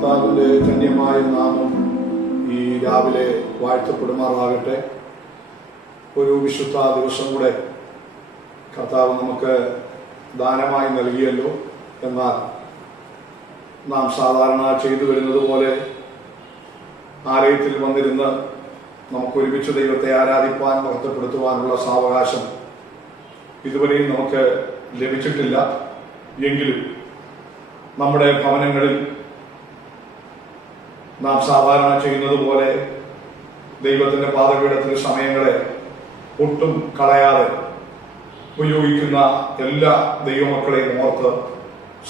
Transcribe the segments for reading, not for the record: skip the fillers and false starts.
കർത്താവിൻ്റെ ധന്യമായ നാമം ഈ രാവിലെ വാഴ്ത്തപ്പെടുമാറാകട്ടെ. ഒരു വിശുദ്ധ ദിവസം കൂടെ കർത്താവ് നമുക്ക് ദാനമായി നൽകിയല്ലോ. എന്നാൽ നാം സാധാരണ ചെയ്തു വരുന്നത് പോലെ ആലയത്തിൽ വന്നിരുന്ന് നമുക്ക് ഒരുമിച്ച് ദൈവത്തെ ആരാധിപ്പാൻ മഹത്വപ്പെടുത്തുവാനുള്ള സാവകാശം ഇതുവരെയും നമുക്ക് ലഭിച്ചിട്ടില്ല. എങ്കിലും നമ്മുടെ ഭവനങ്ങളിൽ നാം സാധാരണ ചെയ്യുന്നത് പോലെ ദൈവത്തിന്റെ പാദപീഠത്തിൽ സമയങ്ങളെ ഒട്ടും കളയാതെ ഉപയോഗിക്കുന്ന എല്ലാ ദൈവമക്കളെയും ഓർത്ത്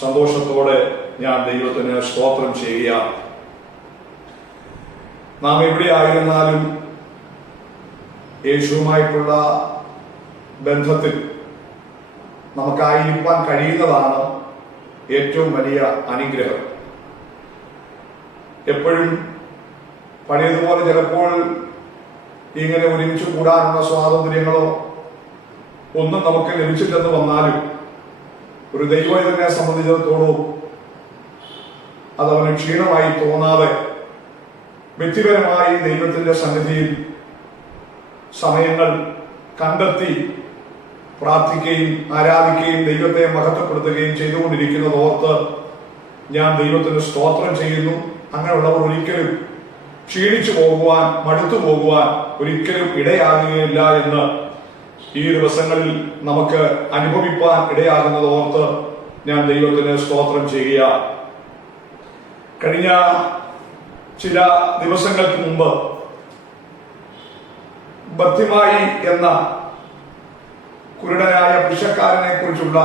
സന്തോഷത്തോടെ ഞാൻ ദൈവത്തിന് സ്തോത്രം ചെയ്യുകയാണ്. നാം എവിടെയായിരുന്നാലും യേശുവുമായിട്ടുള്ള ബന്ധത്തിൽ നമുക്കായിരിക്കാൻ കഴിയുന്നതാണ് ഏറ്റവും വലിയ അനുഗ്രഹം. എപ്പോഴും പഴയതുപോലെ ചിലപ്പോൾ ഇങ്ങനെ ഒരുമിച്ച് കൂടാനുള്ള സ്വാതന്ത്ര്യങ്ങളോ ഒന്നും നമുക്ക് ലഭിച്ചില്ലെന്ന് വന്നാലും ഒരു ദൈവത്തിനെ സംബന്ധിച്ചിടത്തോളം അതവന് ക്ഷീണമായി തോന്നാതെ വ്യക്തിപരമായി ദൈവത്തിന്റെ സന്നിധിയിൽ സമയങ്ങൾ കണ്ടെത്തി പ്രാർത്ഥിക്കുകയും ആരാധിക്കുകയും ദൈവത്തെ മഹത്വപ്പെടുത്തുകയും ചെയ്തുകൊണ്ടിരിക്കുന്നത് ഓർത്ത് ഞാൻ ദൈവത്തിന് സ്തോത്രം ചെയ്യുന്നു. അങ്ങനെയുള്ളവർ ഒരിക്കലും ക്ഷീണിച്ചു പോകുവാൻ, മടുത്തു പോകുവാൻ ഒരിക്കലും ഇടയാകുകയില്ല എന്ന് ഈ ദിവസങ്ങളിൽ നമുക്ക് അനുഭവിപ്പാൻ ഇടയാകുന്നത് ഓർത്ത് ഞാൻ ദൈവത്തിന് സ്തോത്രം ചെയ്യുക. കഴിഞ്ഞ ചില ദിവസങ്ങൾക്ക് മുമ്പ് ബത്തിമായി എന്ന കുരുടനായ ഭിക്ഷക്കാരനെ കുറിച്ചുള്ള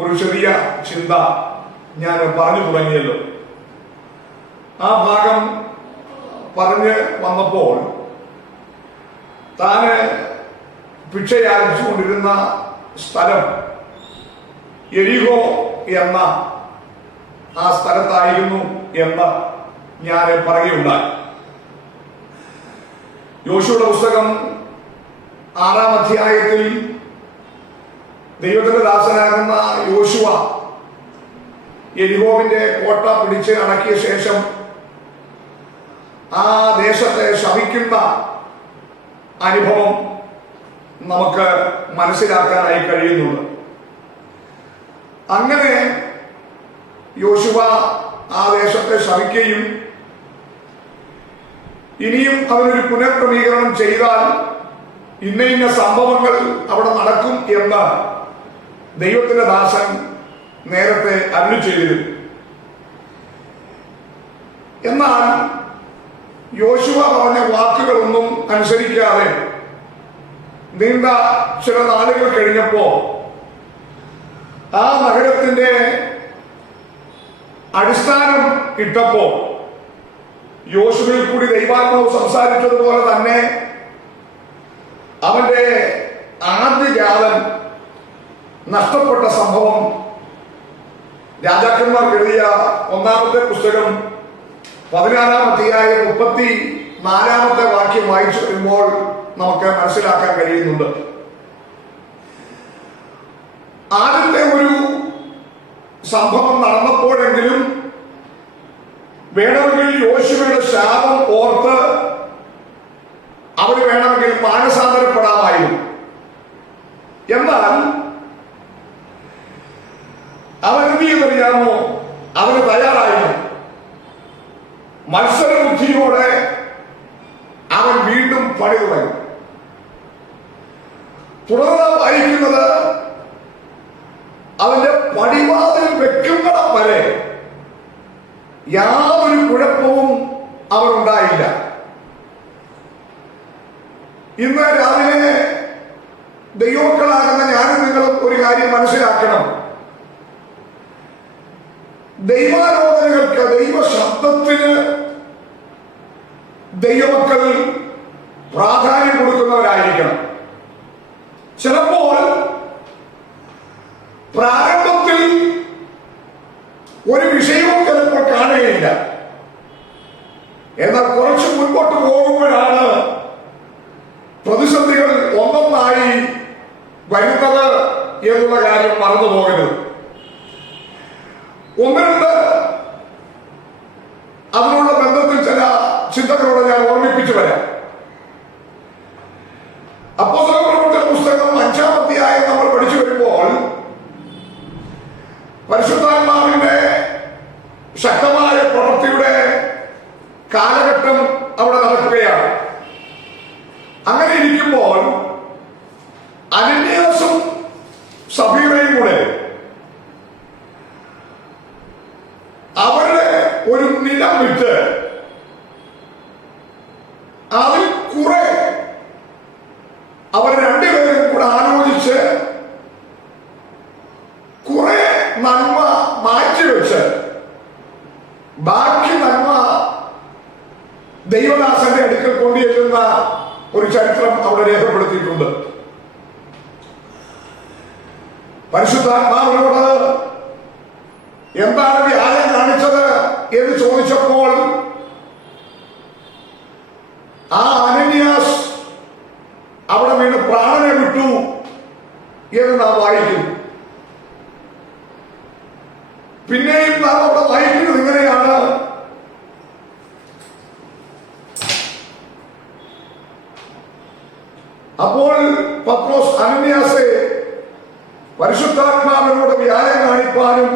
ഒരു ചെറിയ ചിന്ത ഞാൻ പറഞ്ഞു തുടങ്ങിയല്ലോ. ആ ഭാഗം പറഞ്ഞ് വന്നപ്പോൾ താന് ഭിക്ഷയാചിച്ചുകൊണ്ടിരുന്ന സ്ഥലം യെരിഹോ എന്ന ആ സ്ഥലത്തായിരുന്നു എന്ന് ഞാൻ പറയുകയുണ്ടായി. യോശുവയുടെ പുസ്തകം 6-ാം അധ്യായത്തിൽ ദൈവത്തിന്റെ ദാസനാകുന്ന യോശുവ യെരിഹോവിന്റെ കോട്ട പിടിച്ച് അടക്കിയ ശേഷം ആ ദേശത്തെ ശപിക്കുന്ന അനുഭവം നമുക്ക് മനസ്സിലാക്കാനായി കഴിയുന്നുണ്ട്. അങ്ങനെ യോശുവ ആ ദേശത്തെ ശപിക്കുകയും ഇനിയും അവനൊരു പുനഃക്രമീകരണം ചെയ്താൽ ഇന്ന സംഭവങ്ങൾ അവിടെ നടക്കും എന്ന് ദൈവത്തിന്റെ ദാസൻ നേരത്തെ അരുളി ചെയ്തിരുന്നു. എന്നാൽ യോശുവ പറഞ്ഞ വാക്കുകളൊന്നും അനുസരിക്കാതെ നീണ്ട ചില നാളുകൾ കഴിഞ്ഞപ്പോ ആ നഗരത്തിന്റെ അടിസ്ഥാനം ഇട്ടപ്പോ യോശുവയിൽ കൂടി ദൈവാത്മാവ് സംസാരിച്ചതുപോലെ തന്നെ അവന്റെ ആദ്യജാതൻ നഷ്ടപ്പെട്ട സംഭവം രാജാക്കന്മാർക്ക് എഴുതിയ 1-ാമത്തെ പുസ്തകം 16-ാം അധ്യായം 34-ാമത്തെ വാക്യം വായിച്ചു വരുമ്പോൾ നമുക്ക് മനസ്സിലാക്കാൻ കഴിയുന്നുണ്ട്. ആദ്യത്തെ ഒരു സംഭവം നടന്നപ്പോഴെങ്കിലും വേണമെങ്കിൽ യോശുവയുടെ ശാപം ഓർത്ത് അവന് വേണമെങ്കിൽ മാനസാന്തരപ്പെടാമായിരുന്നു. എന്നാൽ അവൻ എന്ത് ചെയ്യുന്നറിയാമോ? അവന് തയ്യാറായിരുന്നു. മത്സരബുദ്ധിയോടെ അവൻ വീണ്ടും പണി തുടങ്ങി. തുടർന്ന് വായിക്കുന്നത് അവന്റെ പടിവാതിൽ വെക്കുന്നിടം വരെ യാതൊരു കുഴപ്പവും അവനുണ്ടായില്ല. ഇന്ന് രാവിലെ ദൈവമക്കളാകുന്ന ഞാനും നിങ്ങളും ഒരു കാര്യം മനസ്സിലാക്കണം. ദൈവാലോചനകൾക്ക്, ദൈവശബ്ദത്തിന് ദൈവമക്കൾ പ്രാധാന്യം കൊടുക്കുന്നവരായിരിക്കണം. ചിലപ്പോൾ പ്രാരംഭത്തിൽ ഒരു വിഷയവും ചിലപ്പോൾ കാണുകയില്ല. എന്നാൽ കുറച്ച് മുൻപോട്ട് പോകുമ്പോഴാണ് പ്രതിസന്ധികൾ ഒന്നൊന്നായി വരുന്നത് എന്നുള്ള കാര്യം മറന്നു പോകരുത്. ഒന്ന് രണ്ട് സുഹൃത്തുക്കളോട് ഞാൻ ഓർമ്മിപ്പിച്ചു വരാം. അപ്പോസ്തലപ്രവൃത്തികളുടെ പുസ്തകം 5-ാം അധ്യായം നമ്മൾ പഠിച്ചു വരുമ്പോൾ പരിശുദ്ധാത്മാവിന്റെ ശക്തമായ പ്രവൃത്തിയുടെ കാലഘട്ടം അവിടെ നടക്കുകയാണ്. അങ്ങനെ ഇരിക്കുമ്പോൾ അനന്യാസും സഫീറയും കൂടെ അവരുടെ ഒരു നിലം വിട്ട് അതിൽ കുറെ അവർ രണ്ടുപേരും കൂടെ ആലോചിച്ച് കുറെ നന്മ മാറ്റിവെച്ച് ബാക്കി നന്മ ദൈവദാസന്റെ അടുക്കൽ കൊണ്ടുചെല്ലുന്ന ഒരു ചരിത്രം അവിടെ രേഖപ്പെടുത്തിയിട്ടുണ്ട്. പരിശുദ്ധാത്മാവിനോട് എന്താണ് വ്യാജം കാണിച്ചത് എന്ന് ചോദിച്ചപ്പോൾ ആ അനന്യാസ് അവിടെ വീണ് പ്രാണനെ വിട്ടു എന്ന് നാം വായിക്കുന്നു. പിന്നെയും നാം അവിടെ വായിക്കുന്നത് ഇങ്ങനെയാണ്: അപ്പോൾ പത്രോസ് അനന്യാസെ, പരിശുദ്ധാത്മാവിനോട് വ്യാജം കാണിപ്പാനും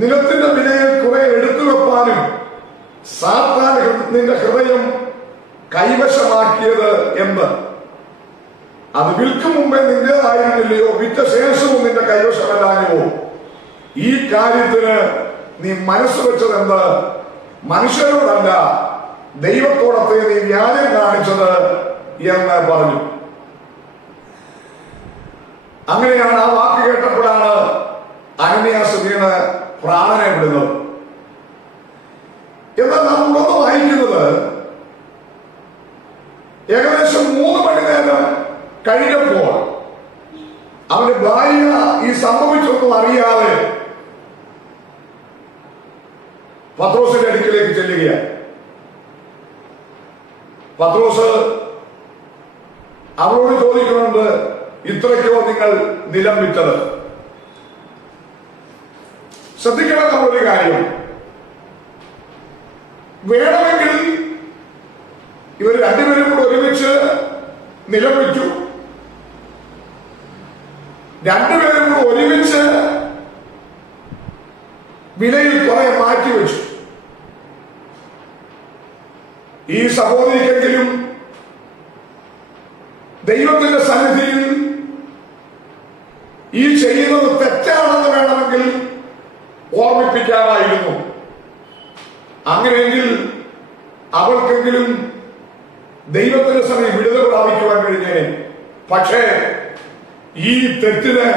നിലത്തിന്റെ വിലയിൽ കുറെ എടുത്തു വെപ്പാനും സാത്താൻ നിന്റെ ഹൃദയം കൈവശമാക്കിയത് എന്ന്? അത് വിൽക്കും മുമ്പേ നിന്റേതായിരുന്നില്ലയോ? വിറ്റ ശേഷവും നിന്റെ കൈവശമല്ലാഞ്ഞോ? ഈ കാര്യത്തിന് നീ മനസ്സ് വെച്ചതെന്ത്? മനുഷ്യരോടല്ല, ദൈവത്തോടത്തെ നീ വ്യാജം കാണിച്ചത് എന്ന് പറഞ്ഞു. അങ്ങനെയാണ് ആ വാക്ക് കേട്ടപ്പോഴാണ് അനന്യാസ് വീണ് പ്രാണനെ വിടുന്നത്. എന്നാൽ നാം തുടർന്ന് വായിക്കുന്നത് ഏകദേശം 3 മണി നേരം കഴിഞ്ഞപ്പോൾ അവന്റെ ഭാര്യ ഈ സംഭവിച്ചൊന്നും അറിയാതെ പത്രോസിന്റെ അടുക്കിലേക്ക് ചെല്ലുകയാണ്. പത്രോസ് അവരോട് ചോദിക്കുന്നുണ്ട്, ഇത്രയ്ക്കോ നിങ്ങൾ നിലം വിറ്റത്? ശ്രദ്ധിക്കണം നമ്മളൊരു കാര്യം. വേണമെങ്കിൽ ഇവർ രണ്ടുപേരും കൂടെ ഒരുമിച്ച് നിലം വിറ്റു, രണ്ടുപേരും കൂടെ ഒരുമിച്ച് വിലയിൽ കുറെ മാറ്റിവെച്ചു. ഈ സഹോദരിക്കെങ്കിലും ദൈവത്തിന്റെ സന്നിധിയിൽ ഈ ചെയ്യുന്നത് തെറ്റാണെന്ന് വേണമെങ്കിൽ ഓർമ്മിപ്പിക്കാമായിരുന്നു. അങ്ങനെയെങ്കിൽ അവൾക്കെങ്കിലും ദൈവത്തിന്റെ സന്നിധി വിടുതൽ പ്രാപിക്കുവാൻ കഴിഞ്ഞേനെ. പക്ഷേ ഈ തെറ്റിന്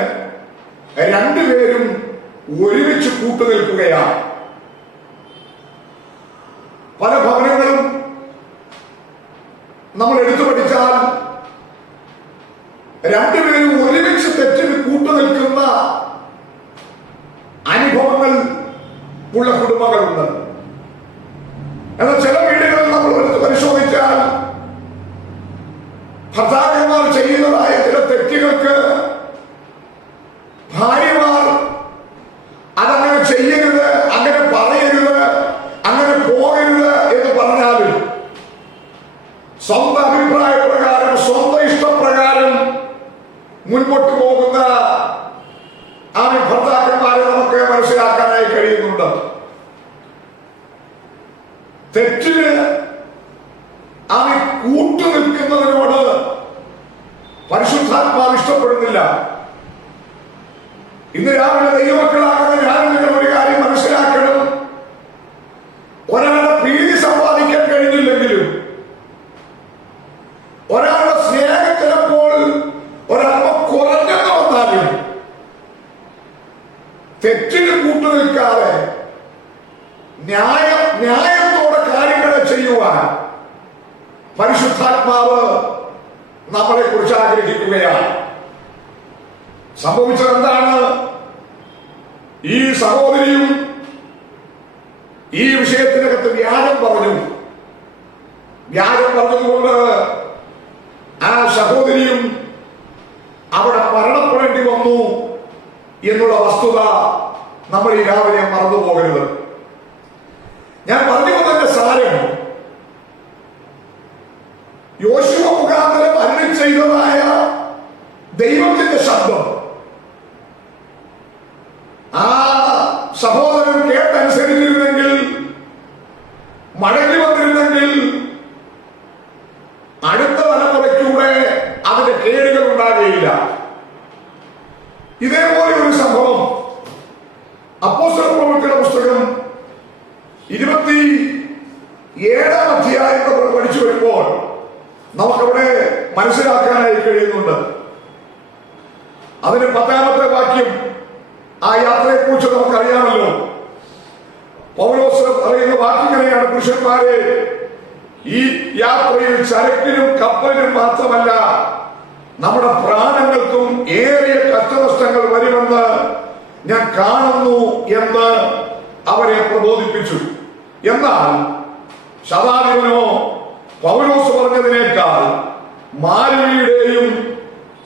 രണ്ടുപേരും ഒരുമിച്ച് കൂട്ടുനിൽക്കുകയാണ്. പല ഭവനങ്ങളും നമ്മൾ എടുത്തു പഠിച്ചാൽ രണ്ടുപേരും ഒരുമിച്ച് തെറ്റിന് കൂട്ടുനിൽക്കുന്ന അനുഭവങ്ങൾ ഉള്ള കുടുംബങ്ങളുണ്ട്. എന്നാൽ ചില വീടുകളിൽ നമ്മൾ എടുത്ത് പരിശോധിച്ചാൽ ഭർത്താക്കന്മാർ ചെയ്യുന്നതായ ചില തെറ്റുകൾക്ക് ഭാര്യമാർ അതങ്ങനെ ചെയ്യരുത്, അങ്ങനെ പറയരുത്, അങ്ങനെ പോകരുത് എന്ന് പറഞ്ഞാലും സ്വന്തം അഭിപ്രായ പ്രകാരം സ്വന്തം ഇഷ്ടപ്രകാരം മുൻപോട്ട് പോകുന്ന ആ ഭർത്താക്കന്മാരെ നമുക്ക് മനസ്സിലാക്കാനായി കഴിയുന്നുണ്ട്. തെറ്റിന് ആ കൂട്ടുനിൽക്കുന്നതിനോട് പരിശുദ്ധാത്മാവ് ഇഷ്ടപ്പെടുന്നില്ല. ഇന്ന് രാവിലെ ദൈവമക്കളാകുന്ന ഞാൻ നിങ്ങൾ ഒരു കാര്യം മനസ്സിലാക്കണം. ഒരാളുടെ പ്രീതി സമ്പാദിക്കാൻ കഴിഞ്ഞില്ലെങ്കിലും ഒരാളുടെ സ്നേഹം ചിലപ്പോൾ ഒരല്പം കുറഞ്ഞെന്ന് വന്നാലും തെറ്റിന് കൂട്ടുനിൽക്കാതെ ന്യായത്തോടെ കാര്യങ്ങളെ ചെയ്യുവാൻ പരിശുദ്ധാത്മാവ് നമ്മളെ കുറിച്ച് ആഗ്രഹിക്കുകയാണ്. സംഭവിച്ചത് എന്താണ്? ഈ സഹോദരിയും ഈ വിഷയത്തിനകത്ത് വ്യാജം പറഞ്ഞു. വ്യാജം പറഞ്ഞതുകൊണ്ട് ആ സഹോദരിയും അവിടെ മരണപ്പെടേണ്ടി വന്നു എന്നുള്ള വസ്തുത നമ്മൾ ഈ രാവിലെ മറന്നു പോകരുത്. ഞാൻ പറഞ്ഞു വന്നതിന്റെ സാരം, കേട്ടനുസരിച്ചിരുന്നെങ്കിൽ, മടങ്ങി വന്നിരുന്നെങ്കിൽ അടുത്ത തലമുറയ്ക്കൂടെ അതിന്റെ കേടുകൾ ഉണ്ടാകുകയില്ല. ഇതേപോലെ ഒരു സംഭവം അപ്പോസ്തലപ്രവൃത്തിയുടെ പുസ്തകം 27-ാം അധ്യായം നമ്മൾ പഠിച്ചു വരുമ്പോൾ നമുക്കവിടെ മനസ്സിലാക്കാനായി കഴിയുന്നുണ്ട്. അതിന് 10-ാമത്തെ വാക്യം, ആ യാത്രയെക്കുറിച്ച് നമുക്കറിയാമല്ലോ. പൗലോസ് പറയുന്ന വാക്കിങ്ങനെയാണ്: പുരുഷന്മാരെ, ഈ യാത്രയിൽ ചരക്കിനും കപ്പലിനും മാത്രമല്ല നമ്മുടെ പ്രാണങ്ങൾക്കും ഏറിയ കഷ്ടനഷ്ടങ്ങൾ വരുമെന്ന് ഞാൻ കാണുന്നു എന്ന് അവരെ പ്രബോധിപ്പിച്ചു. എന്നാൽ ശതാധിപനോ പൗലോസ് പറഞ്ഞതിനേക്കാൾ മാലുമിയുടെയും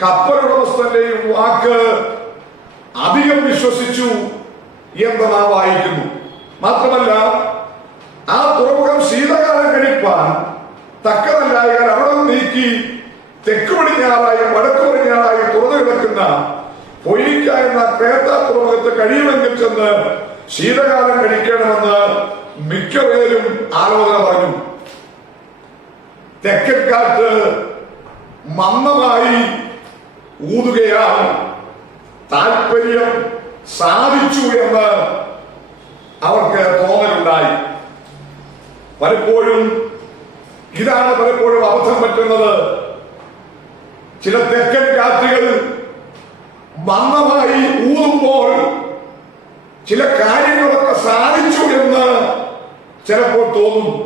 കപ്പലുടമസ്ഥന്റെയും വാക്ക് അധികം വിശ്വസിച്ചു എന്ന് നാം വായിക്കുന്നു. മാത്രമല്ല, ആ തുറമുഖം ശീതകാലം കഴിപ്പാൻ തക്കതല്ലായാൽ അവിടെ നീക്കി തെക്ക് പടിഞ്ഞാറായും വടക്ക് പടിഞ്ഞാറായും തുറന്നു കിടക്കുന്ന പൊയ്നിക്ക എന്ന ക്രേത്ത തുറമുഖത്ത് കഴിയുമെങ്കിൽ ചെന്ന് ശീതകാലം കഴിക്കണമെന്ന് മിക്കപേരും ആലോചന പറഞ്ഞു. തെക്കൻ കാറ്റ് മന്ദമായി ഊതുകയാൽ താല്പര്യം സാധിച്ചു എന്ന് അവർക്ക് തോന്നലുണ്ടായി. പലപ്പോഴും അബദ്ധം പറ്റുന്നത്. ചില തെക്കൻ കാറ്റുകൾ മന്ദമായി ഊതുമ്പോൾ ചില കാര്യങ്ങളൊക്കെ സാധിച്ചു എന്ന് ചിലപ്പോൾ തോന്നും.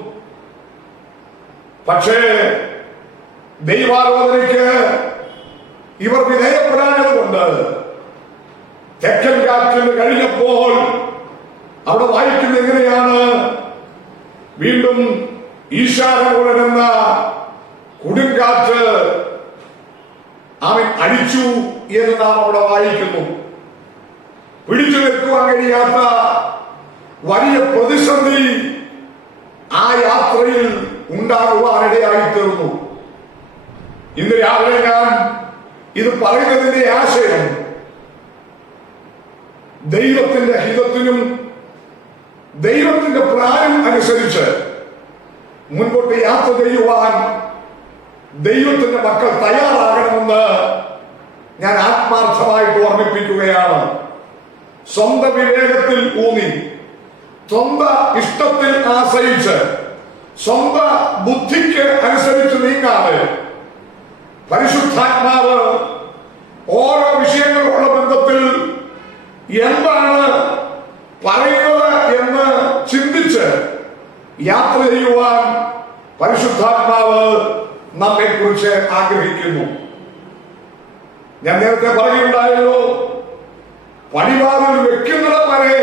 പക്ഷേ ദൈവാലോചനയ്ക്ക് ഇവർ വിധേയപ്പെടാഞ്ഞതുകൊണ്ട് തെക്കൻ കാറ്റിൽ കഴിഞ്ഞപ്പോൾ അവിടെ വായിക്കുന്നത് എങ്ങനെയാണ്? വീണ്ടും ഈശാനമൂലൻ എന്ന കൊടുങ്കാറ്റ് അവൻ അടിച്ചു എന്ന് നാം അവിടെ വായിക്കുന്നു. പിടിച്ചു നിൽക്കുവാൻ കഴിയാത്ത വലിയ പ്രതിസന്ധി ആ യാത്രയിൽ ഉണ്ടാകുവാനിടയായി തീർന്നു. ഇന്ന് രാവിലെ ഞാൻ ഇത് പറയുന്നതിന്റെ ആശയം ദൈവത്തിന്റെ ഹിതത്തിനും ദൈവത്തിന്റെ പ്ലാനും അനുസരിച്ച് മുൻപോട്ട് യാത്ര ചെയ്യുവാൻ ദൈവത്തിന്റെ മക്കൾ തയ്യാറാകണമെന്ന് ഞാൻ ആത്മാർത്ഥമായിട്ട് ഓർമ്മിപ്പിക്കുകയാണ്. സ്വന്തം വിവേകത്തിൽ ഊന്നി, സ്വന്തം ഇഷ്ടത്തിൽ ആശ്രയിച്ച്, സ്വന്തം ബുദ്ധിക്ക് അനുസരിച്ച് നീങ്ങാതെ പരിശുദ്ധാത്മാവ് ഓരോ വിഷയങ്ങളോടുള്ള ബന്ധത്തിൽ എന്താണ് പറയുന്നത് എന്ന് ചിന്തിച്ച് യാത്ര ചെയ്യുവാൻ പരിശുദ്ധാത്മാവ് നമ്മെ കുറിച്ച് ആഗ്രഹിക്കുന്നു. ഞാൻ നേരത്തെ പറയുന്നുണ്ടായല്ലോ, പടിവാതിൽ വെക്കുന്നിടം വരെ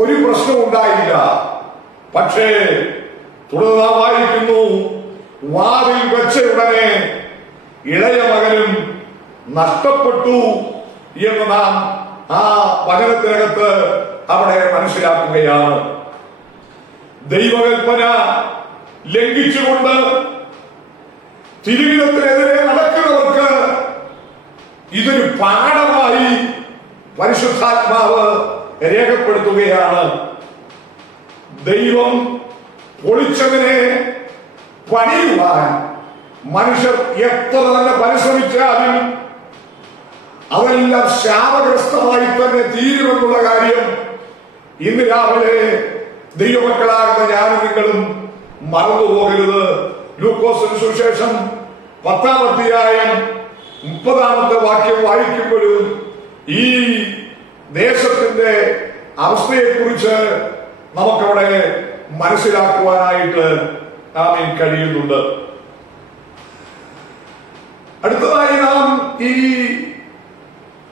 ഒരു പ്രശ്നം ഉണ്ടായില്ല. പക്ഷേ തുടർന്ന് വായിക്കുന്നു, വാതിൽ വെച്ച ഉടനെ ഇളയ മകനും നഷ്ടപ്പെട്ടു എന്ന് നാം ആ വചനത്തിനകത്ത് അവിടെ മനസ്സിലാക്കുകയാണ്. ദൈവകൽപ്പന ലംഘിച്ചുകൊണ്ട് തിരുവിധത്തിനെതിരെ നടക്കുന്നവർക്ക് ഇതൊരു പാഠമായി പരിശുദ്ധാത്മാവ് രേഖപ്പെടുത്തുകയാണ്. ദൈവം പൊളിച്ചതിനെ പണിയുവാൻ മനുഷ്യർ എത്ര തന്നെ പരിശ്രമിച്ചാലും അതെല്ലാം ശാപഗ്രസ്തമായി തന്നെ തീരുമെന്നുള്ള കാര്യം ഇന്ന് രാവിലെ ദൈവമക്കളാകുന്ന ഞാനും നിങ്ങളും മറന്നുപോകരുത്. ലൂക്കോസിന് സുവിശേഷം 10-ാം അധ്യായം 30-ാമത്തെ വാക്യം വായിക്കുമ്പോഴും ഈ ദേശത്തിന്റെ അവസ്ഥയെക്കുറിച്ച് നമുക്കവിടെ മനസ്സിലാക്കുവാനായിട്ട് നാം കഴിയുന്നുണ്ട്. അടുത്തതായി നാം ഈ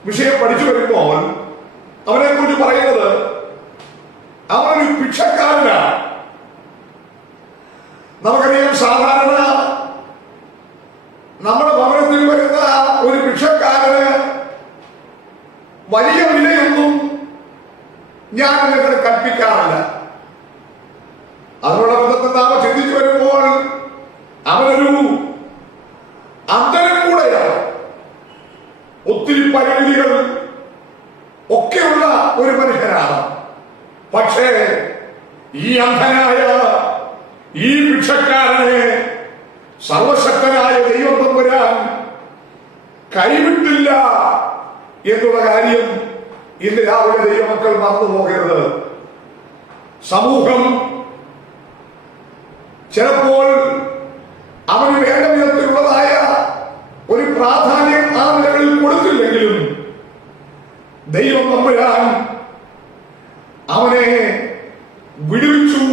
വിഷയം പഠിച്ചു വരുമ്പോൾ അവനെ കുറിച്ച് പറയുന്നത് അവനൊരു ഭിക്ഷക്കാരനാണ്. നമുക്കറിയാം, സാധാരണ നമ്മുടെ ഭവനത്തിൽ വരുന്ന ഒരു ഭിക്ഷക്കാരന് വലിയ വിലയൊന്നും ഞാൻ നിങ്ങളെ കൽപ്പിക്കാറില്ല. അതിനുള്ള ബന്ധത്തിൽ നാം ചിന്തിച്ചു വരുമ്പോൾ അവനൊരു അന്തരം കൂടെയാണ്. ഒത്തിരി പരിമിതികൾ ഒക്കെയുള്ള ഒരു മനുഷ്യനാണ്. പക്ഷേ ഈ അന്ധനായ ഈ ഭിക്ഷക്കാരനെ സർവശക്തനായ ദൈവം തമ്പുരാൻ കൈവിട്ടില്ല എന്നുള്ള കാര്യം ഇന്ന് രാവിലെ ദൈവമക്കൾ മറന്നു പോകരുത്. സമൂഹം ചിലപ്പോൾ അവന് വേണ്ട വിധത്തിലുള്ളതായ ഒരു പ്രാധാന്യം ആ നിലകളിൽ കൊടുത്തില്ലെങ്കിലും ദൈവം തമ്പുരാൻ അവനെ വിടുവിച്ചു,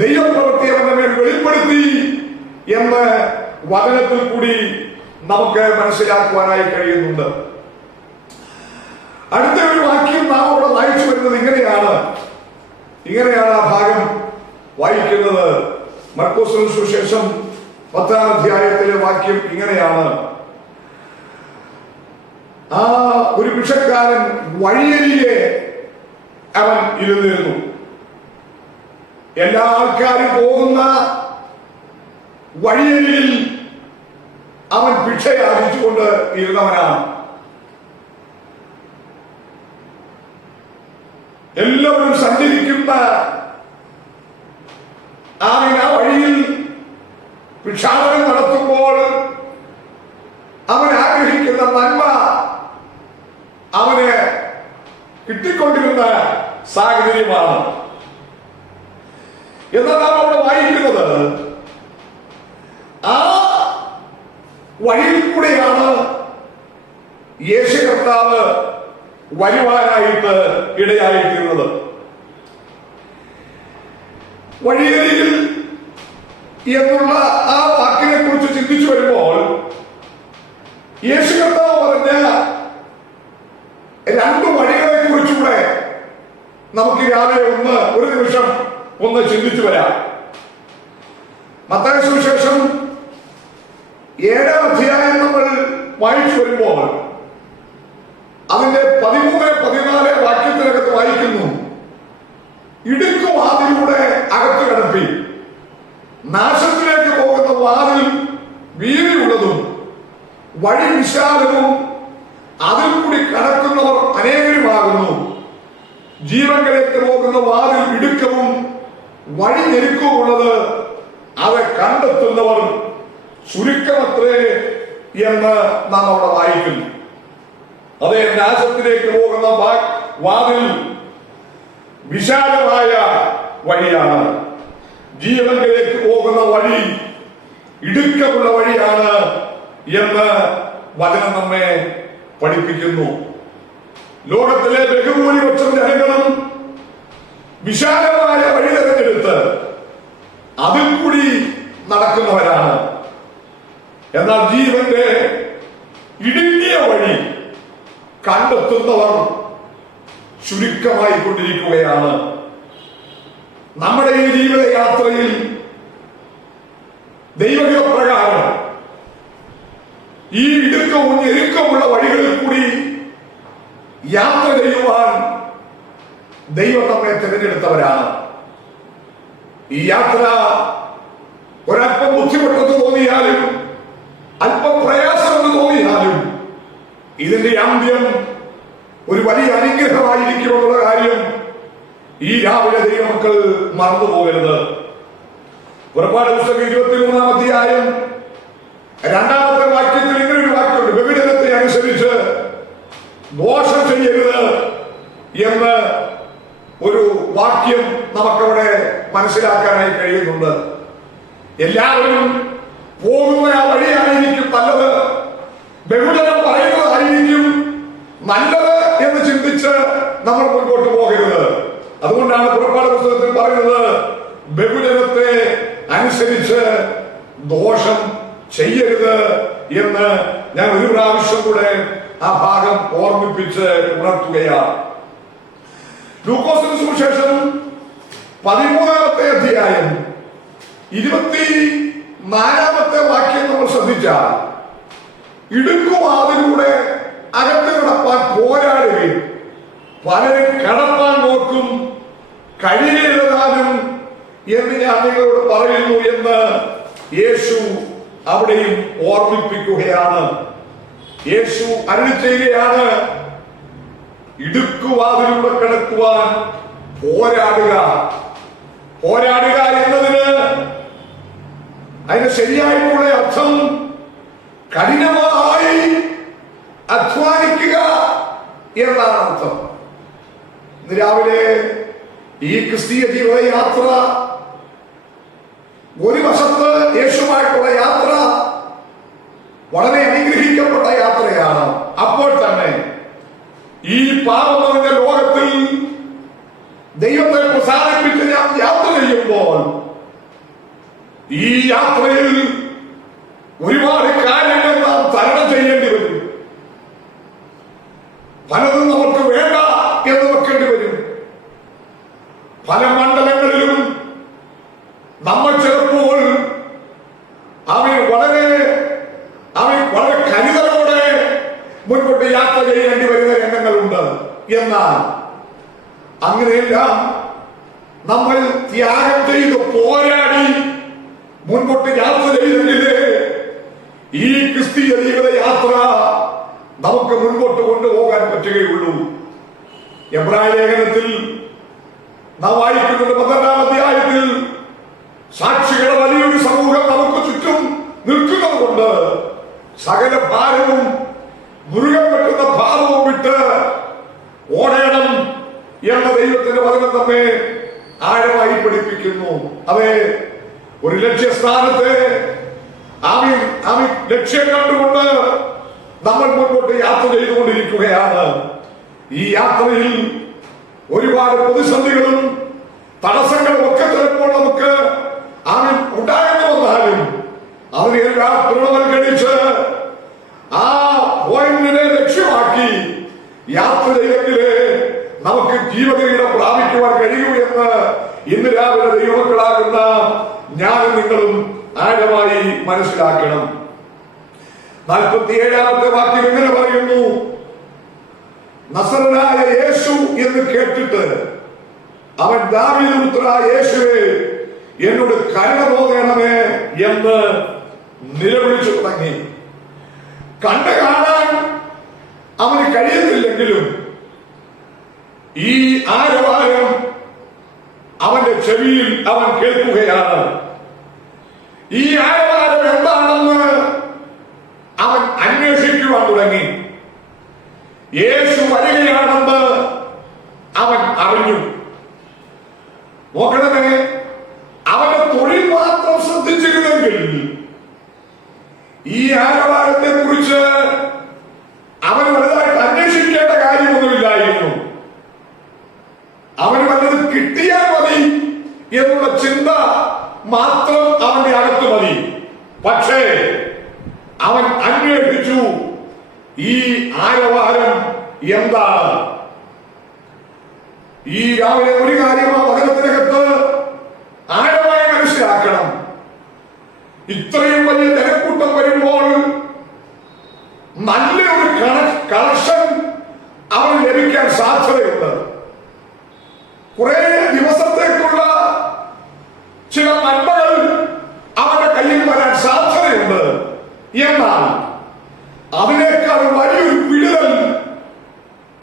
ദൈവപ്രവൃത്തി അവന്റെ മേൽ വെളിപ്പെടുത്തി എന്ന് വചനത്തിൽ കൂടി നമുക്ക് മനസ്സിലാക്കുവാനായി കഴിയുന്നുണ്ട്. അടുത്ത ഒരു വാക്യം നാം അവിടെ വായിച്ചു വരുന്നത് ഇങ്ങനെയാണ് ആ ഭാഗം വായിക്കുന്നത്. മർക്കോസിന് സുവിശേഷം 10-ാം അധ്യായത്തിലെ വാക്യം ഇങ്ങനെയാണ്: ആ ഒരു ഭിക്ഷക്കാരൻ വഴിയരികെ അവൻ ഇരുന്നിരുന്നു. എല്ലാ ആൾക്കാരും പോകുന്ന വഴിയരികിൽ അവൻ ഭിക്ഷയാചിച്ചുകൊണ്ട് ഇരുന്നവനാണ്. എല്ലാവരും സഞ്ചരിക്കുന്ന ആ വഴിയിൽ ഭിക്ഷാടനം നടത്തുമ്പോൾ അവൻ ആഗ്രഹിക്കുന്ന നന്മ അവന് കിട്ടിക്കൊണ്ടിരുന്ന സാഹചര്യമാണ്. എന്നാൽ നാം അവിടെ വായിക്കുന്നത് ആ വഴിയിൽ കൂടെയാണ് യേശു കർത്താവ് വരുവാനായിട്ട് ഇടയായിത്തീർന്നത്. വഴിയരികിൽ എന്നുള്ള ആ വാക്കിനെ കുറിച്ച് ചിന്തിച്ചു വരുമ്പോൾ യേശു കർത്താവ് പറഞ്ഞ രണ്ടു വഴികളെ കുറിച്ചുകൂടെ നമുക്ക് രാവിലെ ഒരു നിമിഷം ചിന്തിച്ചു വരാം. മത്തായി സുവിശേഷം 7-ാം അധ്യായം നമ്മൾ വായിച്ചു വരുമ്പോൾ അതിന്റെ 13-14 വാക്യത്തിനകത്ത് വായിക്കുന്നു: ഇടുക്കും വാതിലൂടെ അകത്ത് കടപ്പി, നാശത്തിലേക്ക് പോകുന്ന വാതിൽ വീതിയുള്ളതും വഴി വിശാലവും അതിൽ കൂടി കടക്കുന്നവർ അനേകരുമാകുന്നു. ജീവനിലേക്ക് പോകുന്ന വാതിൽ ഇടുക്കവും വഴി ഞെരുക്കവുമുള്ളത്, അത് കണ്ടെത്തുന്നവർ ചുരുക്കമത്രേ എന്ന് നാം അവിടെ വായിക്കുന്നു. അതേ, നാശത്തിലേക്ക് പോകുന്ന വാതിൽ വിശാലമായ വഴിയാണ്, ജീവനിലേക്ക് പോകുന്ന വഴി ഇടുക്കമുള്ള വഴിയാണ് എന്ന് വചനം നമ്മെ പഠിപ്പിക്കുന്നു. ലോകത്തിലെ ബഹുഭൂരിപക്ഷം ജനങ്ങളും വിശാലമായ വഴി തെരഞ്ഞെടുത്ത് അതിൽ കൂടി നടക്കുന്നവരാണ്. എന്നാൽ ജീവന്റെ ഇടുങ്ങിയ വഴി കണ്ടെത്തുന്നവർ ചുരുക്കമായി കൊണ്ടിരിക്കുകയാണ്. നമ്മുടെ ഈ ജീവിതയാത്രയിൽ ദൈവപ്രകാരം ഈ ഇടുക്കവും ഞെരുക്കമുള്ള വഴികളിൽ കൂടി യാത്ര ചെയ്യുവാൻ ദൈവം നമ്മെ തിരഞ്ഞെടുത്തവരാണ്. ഈ യാത്ര ഒരല്പം ബുദ്ധിമുട്ടെന്ന് തോന്നിയാലും അല്പം പ്രയാസമെന്ന് തോന്നിയാലും ഇതിന്റെ അന്ത്യം ഒരു വലിയ അനുഗ്രഹമായിരിക്കുമെന്നുള്ള കാര്യം ഈ രാവിലെ ദൈവമക്കൾ മറന്നുപോകരുത്. പുറപ്പാട് പുസ്തകം 23-ാം അധ്യായം 2-ാമത്തെ വാക്യത്തിൽ ഇങ്ങനൊരു വാക്യമുണ്ട്: ബഹുജനത്തെ അനുസരിച്ച് ദോഷം ചെയ്യരുത് എന്ന് ഒരു വാക്യം നമുക്കവിടെ മനസ്സിലാക്കാനായി കഴിയുന്നുണ്ട്. എല്ലാവരും പോകുന്ന ആ വഴിയായിരിക്കും നല്ലത്, ബഹുജനം പറയുന്നതായിരിക്കും നല്ലത് എന്ന് ചിന്തിച്ച് നമ്മൾ മുൻപോട്ട് പോകരുത്. അതുകൊണ്ടാണ് പുറപ്പാട് പുസ്തകത്തിൽ പറയുന്നത് ബഹുജനത്തെ അനുസരിച്ച് ദോഷം ചെയ്യരുത് എന്ന് ഞാൻ ഒരു പ്രാവശ്യം കൂടെ ആ ഭാഗം ഓർമ്മിപ്പിച്ച് ഉണർത്തുകയാണ്. ലൂക്കോസിന് സുവിശേഷം 13-ാമത്തെ അധ്യായം 24-ാമത്തെ വാക്യം നമ്മൾ ശ്രദ്ധിച്ചാൽ, ഇടുക്കുവാതിലൂടെ അകത്ത് കിടപ്പാൻ പോരാടുകയും പലരും കടപ്പാൻ നോക്കും, കഴിയരുതാനും എന്ന് ഞാൻ നിങ്ങളോട് പറയുന്നു എന്ന് യേശു അവിടെയും ഓർമ്മിപ്പിക്കുകയാണ്. യേശു അരുളി ചെയ്യുകയാണ്: ഇടുക്കുവാതിലൂടെ കിടക്കുവാൻ പോരാടുക. പോരാടുക എന്നതിന് അതിന് ശരിയായിട്ടുള്ള അർത്ഥം കഠിനമായി അധ്വാനിക്കുക എന്നാണ് അർത്ഥം. ഇന്ന് രാവിലെ ഈ ക്രിസ്തീയ ജീവിതയാത്ര ഒരു വശത്ത് യേശുവായിട്ടുള്ള യാത്ര വളരെ അനുഗ്രഹിക്കപ്പെട്ട യാത്രയാണ്. അപ്പോൾ തന്നെ ഈ പാപം നിറഞ്ഞ ലോകത്തിൽ ദൈവത്തെ പ്രസാദിപ്പിച്ച് ഞാൻ യാത്ര ചെയ്യുമ്പോൾ ഈ യാത്രയിൽ ഒരുപാട് കാര്യങ്ങൾ നാം തരണം ചെയ്യേണ്ടി വരും. പലതും നമുക്ക് വേണ്ട എന്ന് വെക്കേണ്ടി വരും. പല മണ്ഡലങ്ങളിലും നമ്മൾ ചിലപ്പോൾ വളരെ കരുതലോടെ മുൻപോട്ട് യാത്ര ചെയ്യേണ്ടി വരുന്ന രംഗങ്ങളുണ്ട്. എന്നാൽ അങ്ങനെയെല്ലാം നമ്മൾ ത്യാഗം ചെയ്ത് പോരാടി മുൻപോട്ട് യാത്ര ചെയ്തെങ്കിലേ ഈ ക്രിസ്തീയ ജീവിത യാത്ര നമുക്ക് മുൻപോട്ട് കൊണ്ടുപോകാൻ പറ്റുകയുള്ളൂ. എബ്രായ ലേഖനത്തിൽ നാം വായിക്കുന്നത് 12-ാം അധ്യായത്തിൽ സാക്ഷികളുടെ വലിയൊരു സമൂഹം നമുക്ക് ചുറ്റും നിൽക്കുന്നത് കൊണ്ട് സകല ഭാരവും മുറുകെ പറ്റുന്ന ഭാവവും വിട്ട് ഓടേണം എന്ന ദൈവത്തിന്റെ വചനം നമ്മെ ആഴമായി പഠിപ്പിക്കുന്നു. അതെ, ഒരു ലക്ഷ്യസ്ഥാനത്തെ ലക്ഷ്യം കണ്ടുകൊണ്ട് നമ്മൾ മുൻപോട്ട് യാത്ര ചെയ്തുകൊണ്ടിരിക്കുകയാണ്. ഈ യാത്രയിൽ ഒരുപാട് പ്രതിസന്ധികളും തടസ്സങ്ങളും ഒക്കെ ചിലപ്പോൾ നമുക്ക് ഉണ്ടായെന്ന് വന്നാലും അതിനെല്ലാം തൃണവൽക്കരിച്ച് ആ പോയിന്റിനെ ലക്ഷ്യമാക്കി യാത്ര ചെയ്തെങ്കിലേ നമുക്ക് ജീവകിരീടം പ്രാപിക്കുവാൻ കഴിയൂ എന്ന് ഇന്ന് രാവിലെ ദൈവമക്കളാകുന്ന ഞാനും നിങ്ങളും ആഴമായി മനസ്സിലാക്കണം. 47-ാമത്തെ വാക്യം ഇങ്ങനെ പറയുന്നു: നസറനായ യേശു എന്ന് കേട്ടിട്ട് അവൻ ദാവീദ് പുത്രനായ യേശുവേ എന്നോട് കരുണ തോന്നണമേ എന്ന് നിലവിളിച്ചു തുടങ്ങി. കണ്ടു കാണാൻ അവന് കഴിയത്തില്ലെങ്കിലും ഈ ആരവാരം അവന്റെ ചെവിയിൽ അവൻ കേൾക്കുകയാണ്. ഈ ആരവാരം എന്താണെന്ന് അവൻ അന്വേഷിക്കുവാൻ തുടങ്ങി. യേശു വരികയാണെന്ന് അവൻ അറിഞ്ഞു. നോക്കണമേ, അവന്റെ തൊഴിൽ മാത്രം ശ്രദ്ധിച്ചിരുന്നെങ്കിൽ ഈ ആരവാരത്തെ കുറിച്ച് അവൻ വലുതായിട്ട് അന്വേഷിക്കേണ്ട കാര്യമൊന്നുമില്ലായിരുന്നു. അവന് വല്ലത് കിട്ടിയാൽ മതി എന്നുള്ള ചിന്ത മാത്രം അവന്റെ അകത്ത് മതി. പക്ഷേ അവൻ അന്വേഷിച്ചു ഈ ആരവാരം എന്താണ്. ഈ രാവിലെ ഒരു കാര്യം ആ വചനത്തിനകത്ത് ആഴമായി മനസ്സിലാക്കണം. ഇത്രയും വലിയ ജനക്കൂട്ടം വരുമ്പോൾ നല്ലൊരു കണക്ഷൻ അവന് ലഭിക്കാൻ സാധ്യതയുണ്ട്. കുറെ ദിവസത്തേക്കുള്ള ചില നന്മകൾ അവന്റെ കയ്യിൽ വരാൻ സാധ്യതയുണ്ട്. എന്നാൽ അതിനേക്കാൾ വലിയൊരു വിടുതൽ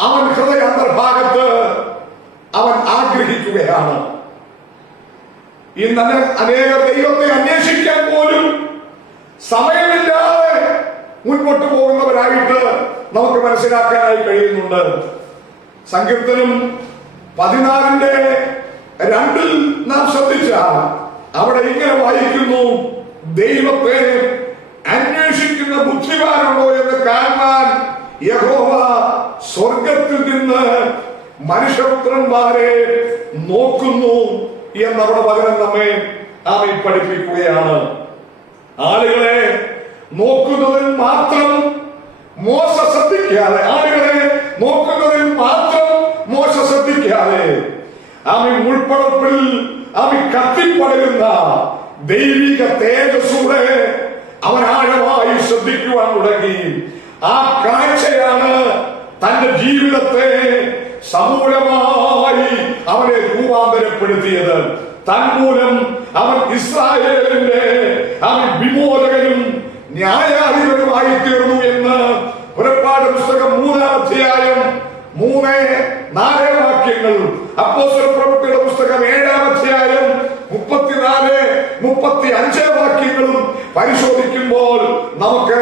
അവൻ ഹൃദയാന്തർഭാഗത്ത് അവൻ ആഗ്രഹിക്കുകയാണ്. ഇന്ന് അനേകം ദൈവത്തെ അന്വേഷിക്കാൻ പോലും സമയമില്ലാതെ മുൻപോട്ട് പോകുന്നവരായിട്ട് നമുക്ക് മനസ്സിലാക്കാനായി കഴിയുന്നുണ്ട്. സങ്കീർത്തനം 14:2 നാം ശ്രദ്ധിച്ചാൽ അവിടെ ഇങ്ങനെ വായിക്കുന്നു: ദൈവത്തെ അന്വേഷിക്കുന്ന ബുദ്ധിമാനുണ്ടോ എന്ന് കാണാൻ യഹോവ സ്വർഗത്തിൽ നിന്ന് മനുഷ്യപുത്രന്മാരെ നോക്കുന്നു എന്നവിടെ വചനം നമ്മെ പഠിപ്പിക്കുകയാണ്. ആളുകളെ നോക്കുന്നതിൽ മാത്രം മോശ ശ്രദ്ധിക്കാതെ, ഉൾപ്പടപ്പിൽ കത്തിപ്പടരുന്ന ദൈവിക തേജസ്സൂടെ അവൻ ആഴമായി ശ്രദ്ധിക്കുവാൻ തുടങ്ങി. ആ കാഴ്ചയാണ് തന്റെ ജീവിതത്തെ സമൂലമായി അവനെ രൂപാന്തരപ്പെടുത്തിയത്. തന്മൂലം അവൻ ഇസ്രായേലിന്റെ വിമോചകനും ന്യായാധിപനുമായി തീർന്നു എന്ന് പുറപ്പാട് പുസ്തകം 3-ാം അധ്യായം 3-4 വാക്യങ്ങൾ അപ്പോസ്തല പ്രവൃത്തിയുടെ പുസ്തകം 7-ാം അധ്യായം 34-35 വാക്യങ്ങളും പരിശോധിക്കുമ്പോൾ നമുക്ക്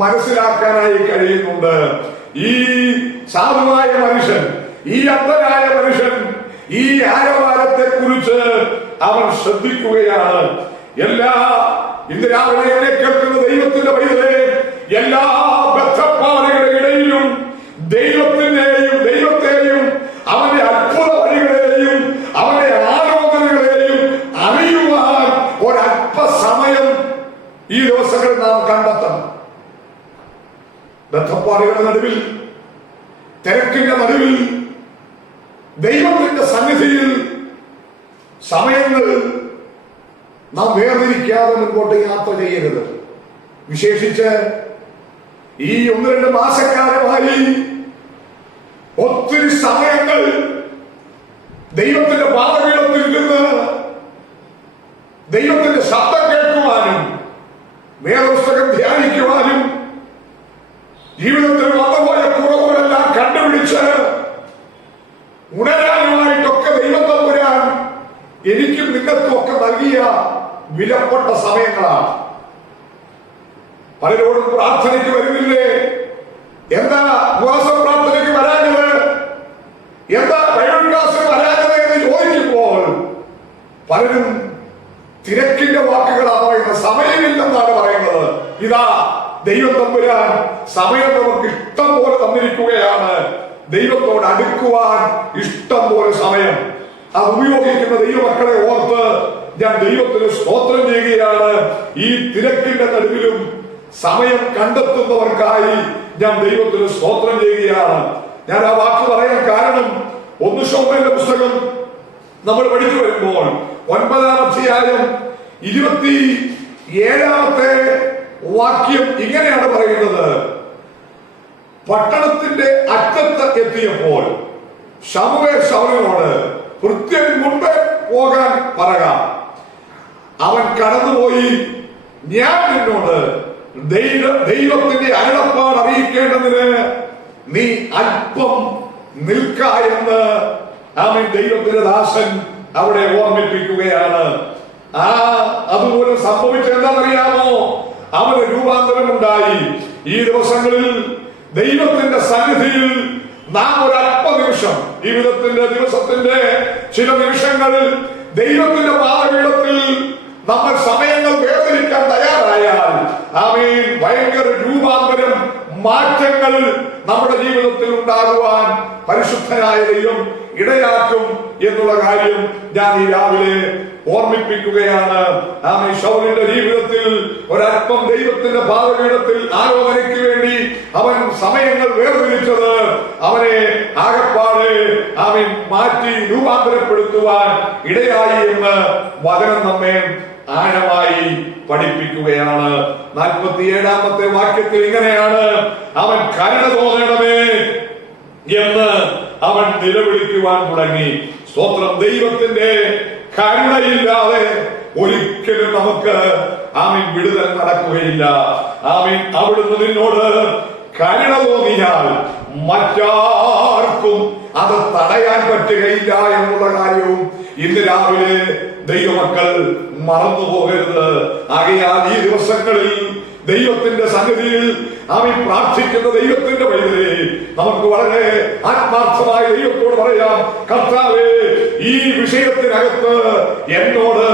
മനസ്സിലാക്കാനായി കഴിയുന്നുണ്ട്. ഈ സാധുവായ മനുഷ്യൻ, ഈ അന്ധനായ മനുഷ്യൻ ഈ ആരവാരത്തെ കുറിച്ച് അവൻ ശ്രദ്ധിക്കുകയാണ്. ഇന്ന് രാവിലെ എന്നെ കേൾക്കുന്ന ദൈവത്തിന്റെ പൈതലേ, എല്ലാ ബദ്ധപ്പാടുകളുടെ ഇടയിലും ദൈവത്തെയും അവന്റെ അത്ഭുത വഴികളെയും അവന്റെ ആലോചനകളെയും അറിയുവാൻ ഒരല്പസമയം ഈ ദിവസങ്ങളിൽ നാം കണ്ടെത്തണം. ബദ്ധപ്പാടുകളുടെ നടുവിൽ, തിരക്കിന്റെ നടുവിൽ, ദൈവത്തിന്റെ സന്നിധിയിൽ സമയങ്ങൾ നാം വേർതിരിക്കാതെ മുൻപോട്ട് യാത്ര ചെയ്യരുത്. വിശേഷിച്ച് ഈ 1-2 മാസക്കാലമായി ഒത്തിരി സമയങ്ങൾ ദൈവത്തിന്റെ പാദപീഠത്തിൽ നിന്ന് ദൈവത്തിന്റെ ശബ്ദം കേൾക്കുവാനും വേദപുസ്തകം ധ്യാനിക്കുവാനും ജീവിതത്തിൽ വന്നുപോയ കുറവുകളെല്ലാം കണ്ടുപിടിച്ച് ഉണരാനുമായിട്ടൊക്കെ ദൈവം തമ്പുരാൻ എനിക്കും നിങ്ങൾക്കും ഒക്കെ നൽകിയ വിലപ്പെട്ട സമയങ്ങളാണ്. പലരോടും പ്രാർത്ഥനയ്ക്ക് വരുന്നില്ലേ? എന്താ ഉപവാസ പ്രാർത്ഥനയ്ക്ക് വരാഞ്ഞത്? എന്താ ബൈബിൾ ക്ലാസ്സിന് വരാഞ്ഞത് എന്ന് ചോദിക്കുമ്പോൾ പലരും തിരക്കിന്റെ വാക്കുകളാണ് പറയുന്നത്. സമയമില്ലെന്നാണ് പറയുന്നത്. ഇതാ ദൈവം തമ്പുരാൻ സമയം നമുക്ക് ഇഷ്ടം പോലെ തന്നിരിക്കുകയാണ്. ദൈവത്തോട് അടുക്കുവാൻ ഇഷ്ടം പോലെ സമയം അത് ഉപയോഗിക്കുന്ന ദൈവമക്കളെ ഓർത്ത് ഞാൻ ദൈവത്തിന് സ്തോത്രം ചെയ്യുകയാണ്. ഈ തിരക്കിന്റെ നടുവിലും സമയം കണ്ടെത്തുന്നവർക്കായി ഞാൻ ദൈവത്തിന് സ്തോത്രം ചെയ്യുകയാണ്. ഞാൻ ആ വാക്ക് പറയാൻ കാരണം 1 ശമൂവേലിന്റെ പുസ്തകം നമ്മൾ പഠിച്ചു വരുമ്പോൾ 9-ാം അധ്യായം 27-ാമത്തെ വാക്യം ഇങ്ങനെയാണ് പറയുന്നത്: പട്ടണത്തിന്റെ അറ്റത്ത് എത്തിയപ്പോൾ ശമൂവേൽ ശൗലിനോട് ഭൃത്യൻ മുൻപേ പോകാൻ പറക. അവൻ കടന്നുപോയി ഞാൻ നിന്നോട് ദൈവത്തിന്റെ അരുളപ്പാട് അറിയിക്കേണ്ടതിന് നീ അല്പം നിൽക്ക എന്ന് അവൻ ദൈവത്തിന്റെ ദാസൻ അവിടെ ഓർമ്മിപ്പിക്കുകയാണ്. അതുപോലെ സംഭവിച്ചത് എന്താണെന്നറിയാമോ? അവന് രൂപാന്തരമുണ്ടായി. ഈ ദിവസങ്ങളിൽ ദൈവത്തിന്റെ സന്നിധിയിൽ നാം ഒരല്പ നിമിഷം, ജീവിതത്തിന്റെ ദിവസത്തിന്റെ ചില നിമിഷങ്ങളിൽ ദൈവത്തിന്റെ പാദപീഠത്തിൽ നമ്മൾ സമയങ്ങൾ വേദനിക്കാൻ തയ്യാറായാൽ ആമേൻ, ഭയങ്കര രൂപാന്തരം, മാറ്റങ്ങൾ നമ്മുടെ ജീവിതത്തിൽ ഉണ്ടാകുവാൻ പരിശുദ്ധനായ ദൈവം ഇടയാക്കും എന്നുള്ള കാര്യം ഞാൻ ഈ രാവിലെ ഓർമ്മിപ്പിക്കുകയാണ്. ആമേൻ. ശൗലിന്റെ ജീവിതത്തിൽ ഒരല്പം ദൈവത്തിന്റെ പാദപീഠത്തിൽ ആലോചനയ്ക്ക് വേണ്ടി അവൻ സമയങ്ങൾ വേർതിരിച്ചത് അവനെ ആകപ്പാട് ആമേൻ മാറ്റി രൂപാന്തരപ്പെടുത്തുവാൻ ഇടയായി എന്ന് വചനം നമ്മെ ആഴമായി പഠിപ്പിക്കുകയാണ്. 47-ാമത്തെ വാക്യത്തിൽ ഇങ്ങനെയാണ്: അവൻ കരുണ തോന്നണമേ എന്ന് അവൻ നിലവിളിക്കുവാൻ തുടങ്ങി. സ്തോത്രം. ദൈവത്തിന്റെ കരുണയില്ലാതെ ഒരിക്കലും നമുക്ക് ആമീൻ വിടുതൽ നടക്കുകയില്ല. ആമീൻ. അവിടുന്ന് നിന്നോട് കരുണ തോന്നിയാൽ മറ്റാർക്കും അത് തടയാൻ പറ്റുകയില്ല എന്നുള്ള കാര്യവും ഇന്ന് രാവിലെ ദൈവമക്കൾ മറന്നു പോകരുത്. ആകയാൽ ഈ ദിവസങ്ങളിൽ ദൈവത്തിന്റെ സന്നിധിയിൽ ആമീൻ പ്രാർത്ഥിക്കുന്ന ദൈവത്തിന്റെ പൈതലേ, നമുക്ക് വളരെ ആത്മാർത്ഥമായി ദൈവത്തോട് പറയാം: കർത്താവേ, ഈ വിഷയത്തിനകത്ത് എന്നോട്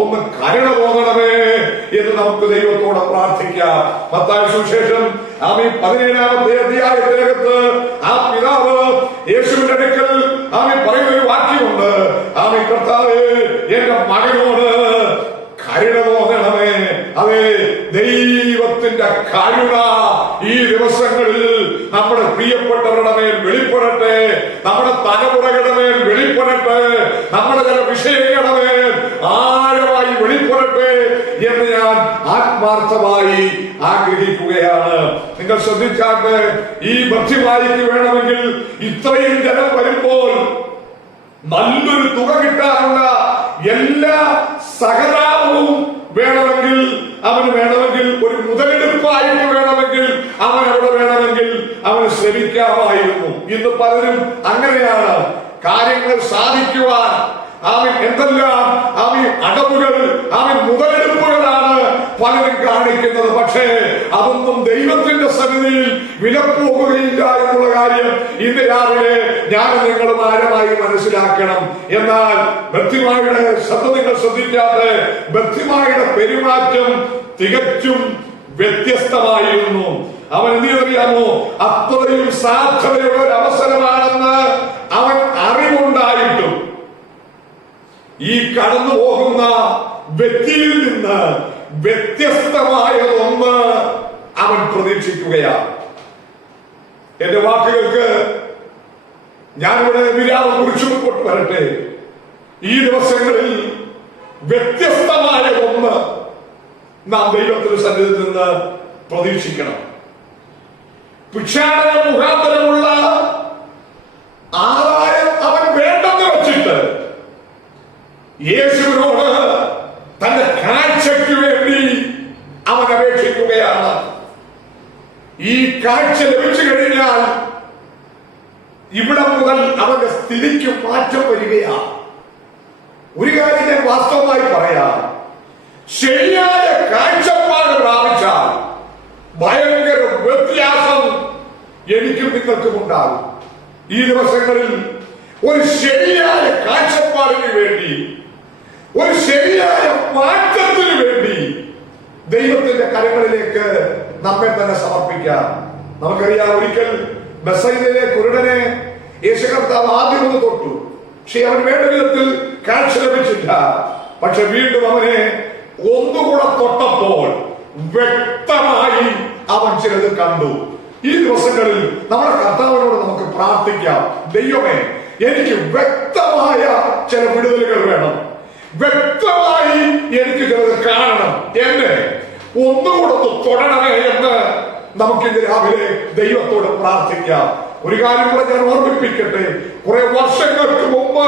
ഒന്ന് കരുണ തോന്നണമേ എന്ന് നമുക്ക് ദൈവത്തോട് പ്രാർത്ഥിക്കാം. മത്തായി സുവിശേഷം ആമീൻ 17-ാമത്തെ അധ്യായത്തിനകത്ത് ആ പിതാവ് യേശുവിന്റെ അടുക്കൽ ആമീൻ പറയുന്ന ഒരു വാക്യമുണ്ട്. ആമീൻ, കർത്താവേ, എന്റെ മകനോട് കരുണ തോന്നണമേ. അതെ, ദൈവത്തിന്റെ കരുണ ഈ ദിവസങ്ങളിൽ നമ്മുടെ പ്രിയപ്പെട്ടവരുടെ മേൽ വെളിപ്പെടട്ടെ, നമ്മുടെ തലമുറകളുടെ മേൽ വെളിപ്പെടട്ടെ, നമ്മുടെ ചില വിഷയങ്ങളുടെ മേൽ ആഴമായി വെളിപ്പെടട്ടെ എന്ന് ഞാൻ ആത്മാർത്ഥമായി ആഗ്രഹിക്കുകയാണ്. നിങ്ങൾ ശ്രദ്ധിച്ചാട്ട് ഈ ഭക്ഷ്യവാരിക്ക് വേണമെങ്കിൽ ഇത്രയും ജനം വരുമ്പോൾ നല്ലൊരു തുക കിട്ടാനുള്ള എല്ലാ സഹതാപവും വേണമെങ്കിൽ, അവന് വേണമെങ്കിൽ ഒരു മുതലെടുപ്പായിട്ട് വേണമെങ്കിൽ, അവൻ അവിടെ വേണമെങ്കിൽ അവന് ശ്രമിക്കാമായിരുന്നു. ഇന്ന് പലരും അങ്ങനെയാണ്. കാര്യങ്ങൾ സാധിക്കുവാൻ എന്തെല്ലാം അടവുകൾ മുതലെടുപ്പുകളാണ് പലരും കാണിക്കുന്നത്. പക്ഷേ അതൊന്നും ദൈവത്തിന്റെ സന്നിധിയിൽ വിലപ്പോകുകയില്ല എന്നുള്ള കാര്യം ഇന്ന് രാവിലെ ഞാൻ നിങ്ങളും ആഴമായി മനസ്സിലാക്കണം. എന്നാൽ ബർത്തിമായിയുടെ ശബ്ദം നിങ്ങൾ ശ്രദ്ധിക്കാതെ, ബർത്തിമായിയുടെ പെരുമാറ്റം തികച്ചും വ്യത്യസ്തമായിരുന്നു. അവൻ എന്തിനറിയാമോ? അത്രയും സാധ്യതയുള്ള ഒരു അവസരമാണെന്ന് അവൻ അറിവുണ്ടായിട്ടും ഈ കടന്നു പോകുന്ന വ്യക്തിയിൽ നിന്ന് വ്യത്യസ്തമായതൊന്ന് അവൻ പ്രതീക്ഷിക്കുകയാണ്. എന്റെ വാക്കുകൾക്ക് ഞാനിവിടെ വിരാമം കുറിച്ചു മുമ്പോട്ട് വരട്ടെ. ഈ ദിവസങ്ങളിൽ വ്യത്യസ്തമായതൊന്ന് നാം ദൈവത്തിന്റെ സന്നിധിയിൽ നിന്ന് പ്രതീക്ഷിക്കണം. ഭിക്ഷാടന മുഖാന്തരമുള്ള ആദായം അവൻ വേണ്ടെന്ന് വച്ചിട്ട് യേശുവിനോട് തന്റെ കാഴ്ചയ്ക്ക് വേണ്ടി അവൻ അപേക്ഷിക്കുകയാണ്. ഈ കാഴ്ച ലഭിച്ചു കഴിഞ്ഞാൽ ഇവിടെ മുതൽ അവന്റെ സ്ഥിതിക്ക് മാറ്റം വരികയാണ്. ഒരു കാര്യം ഞാൻ വാസ്തവമായി പറയാം, ശരിയായ കാഴ്ചപ്പാട് പ്രാപിച്ചാൽ ഭയങ്കര വ്യത്യാസം എനിക്കും നിങ്ങൾക്കും ഉണ്ടാകും. ഈ ദിവസങ്ങളിൽ ഒരു ശരിയായ കാഴ്ചപ്പാടിന് വേണ്ടി, ഒരു ശരിയായ മാറ്റത്തിന് വേണ്ടി ദൈവത്തിന്റെ കരങ്ങളിലേക്ക് നമ്മെ തന്നെ സമർപ്പിക്കാം. നമുക്കറിയാം, ഒരിക്കൽ ബെസൈദിലെ കുരുടനെ യേശു കർത്താവ് ആദ്യം ഒന്ന് തൊട്ടു. പക്ഷെ അവൻ വേണ്ട വിധത്തിൽ കാഴ്ച ലഭിച്ചില്ല. പക്ഷെ വീണ്ടും അവനെ ഒന്നുകൂടെ തൊട്ടപ്പോൾ വ്യക്തമായി അവൻ ചിലത് കണ്ടു. ഈ ദിവസങ്ങളിൽ നമ്മുടെ കർത്താവിനോട് നമുക്ക് പ്രാർത്ഥിക്കാം, ദൈവമേ എനിക്ക് വ്യക്തമായ ചില വിടുതലുകൾ വേണം, വ്യക്തമായി എനിക്ക് ചിലത് കാണണം, എന്നെ ഒന്നുകൂടെ തൊടണമേ എന്ന് നമുക്കിന്ന് രാവിലെ ദൈവത്തോട് പ്രാർത്ഥിക്കാം. ഒരു കാര്യം കൂടെ ഞാൻ ഓർമ്മിപ്പിക്കട്ടെ, കുറെ വർഷങ്ങൾക്ക് മുമ്പ്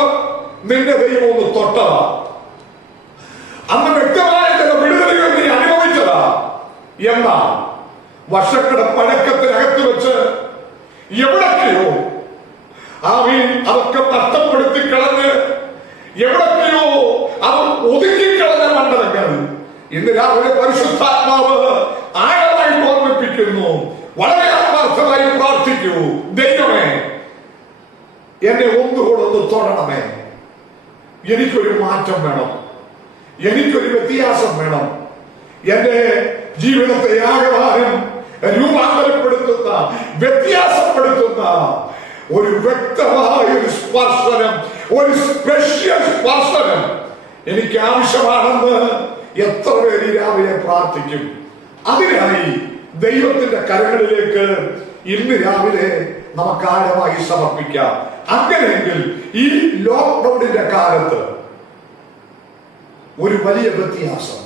നിന്റെ ദൈവം ഒന്ന് തൊട്ടതാ, അന്ന് വ്യക്തമായ ചില വിടുതലുകൾ നീ അനുഭവിച്ചതാ. എന്നാ വർഷങ്ങളുടെ പഴക്കത്തിനകത്ത് വെച്ച് എവിടൊക്കെയോ അതൊക്കെ നഷ്ടപ്പെടുത്തി കളഞ്ഞ് എവിടൊക്കെയോ അവർ ഒതുക്കിക്കളഞ്ഞ മണ്ഡലങ്ങൾ ഇന്ന് രാവിലെ പരിശുദ്ധാത്മാവ് ആഴമായി ഓർമ്മിപ്പിക്കുന്നു. വളരെ ആത്മാർത്ഥമായി പ്രാർത്ഥിക്കൂ, ദൈവമേ എന്നെ ഒന്നുകൂടെ ഒന്ന് തൊടണമേ, എനിക്കൊരു മാറ്റം വേണം, എനിക്കൊരു വ്യത്യാസം വേണം. എന്റെ ജീവിതത്തെ ആകമാനം രൂപാന്തരപ്പെടുത്തുന്ന, വ്യത്യാസപ്പെടുത്തുന്ന ഒരു വ്യക്തമായ ഒരു സ്പർശനം, ഒരു സ്പെഷ്യൽ സ്പർശനം എനിക്ക് ആവശ്യമാണെന്ന് എത്ര പേര് രാവിലെ പ്രാർത്ഥിക്കും. അതിനായി ദൈവത്തിന്റെ കരങ്ങളിലേക്ക് ഇന്ന് രാവിലെ നമുക്ക് ആഴമായി സമർപ്പിക്കാം. അങ്ങനെയെങ്കിൽ ഈ ലോക്ക്ഡൌണിന്റെ കാലത്ത് ഒരു വലിയ വ്യത്യാസം,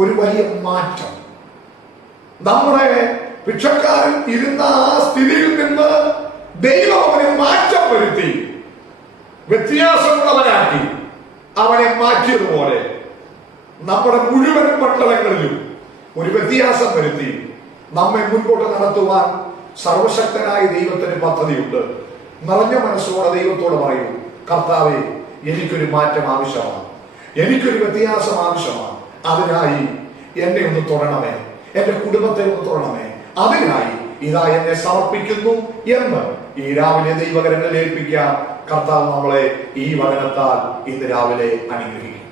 ഒരു വലിയ മാറ്റം, നമ്മുടെ ഭിക്ഷക്കാരൻ ഇരുന്ന ആ സ്ഥിതിയിൽ നിന്ന് ദൈവം അവനെ മാറ്റം വരുത്തി വ്യത്യാസമുള്ളവനാക്കി അവനെ മാറ്റിയതുപോലെ നമ്മുടെ മുഴുവൻ മണ്ഡലങ്ങളിലും ഒരു വ്യത്യാസം വരുത്തി നമ്മെ മുൻപോട്ട് നടത്തുവാൻ സർവശക്തനായ ദൈവത്തിന് പദ്ധതിയുണ്ട്. നിറഞ്ഞ മനസ്സോടെ ദൈവത്തോട് പറയൂ, കർത്താവേ എനിക്കൊരു മാറ്റം ആവശ്യമാണ്, എനിക്കൊരു വ്യത്യാസം ആവശ്യമാണ്. അതിനായി എന്നെ ഒന്ന് തൊടണമേ, എന്റെ കുടുംബത്തെ ഒന്ന് തൊടണമേ. അതിനായി ഇതാ എന്നെ സമർപ്പിക്കുന്നു എന്ന് ഈ രാവിലെ ദൈവകരങ്ങളിൽ ഏൽപ്പിക്കാം. കർത്താവ് നമ്മളെ ഈ വചനത്താൽ ഇന്ന് രാവിലെ അനുഗ്രഹിക്കും.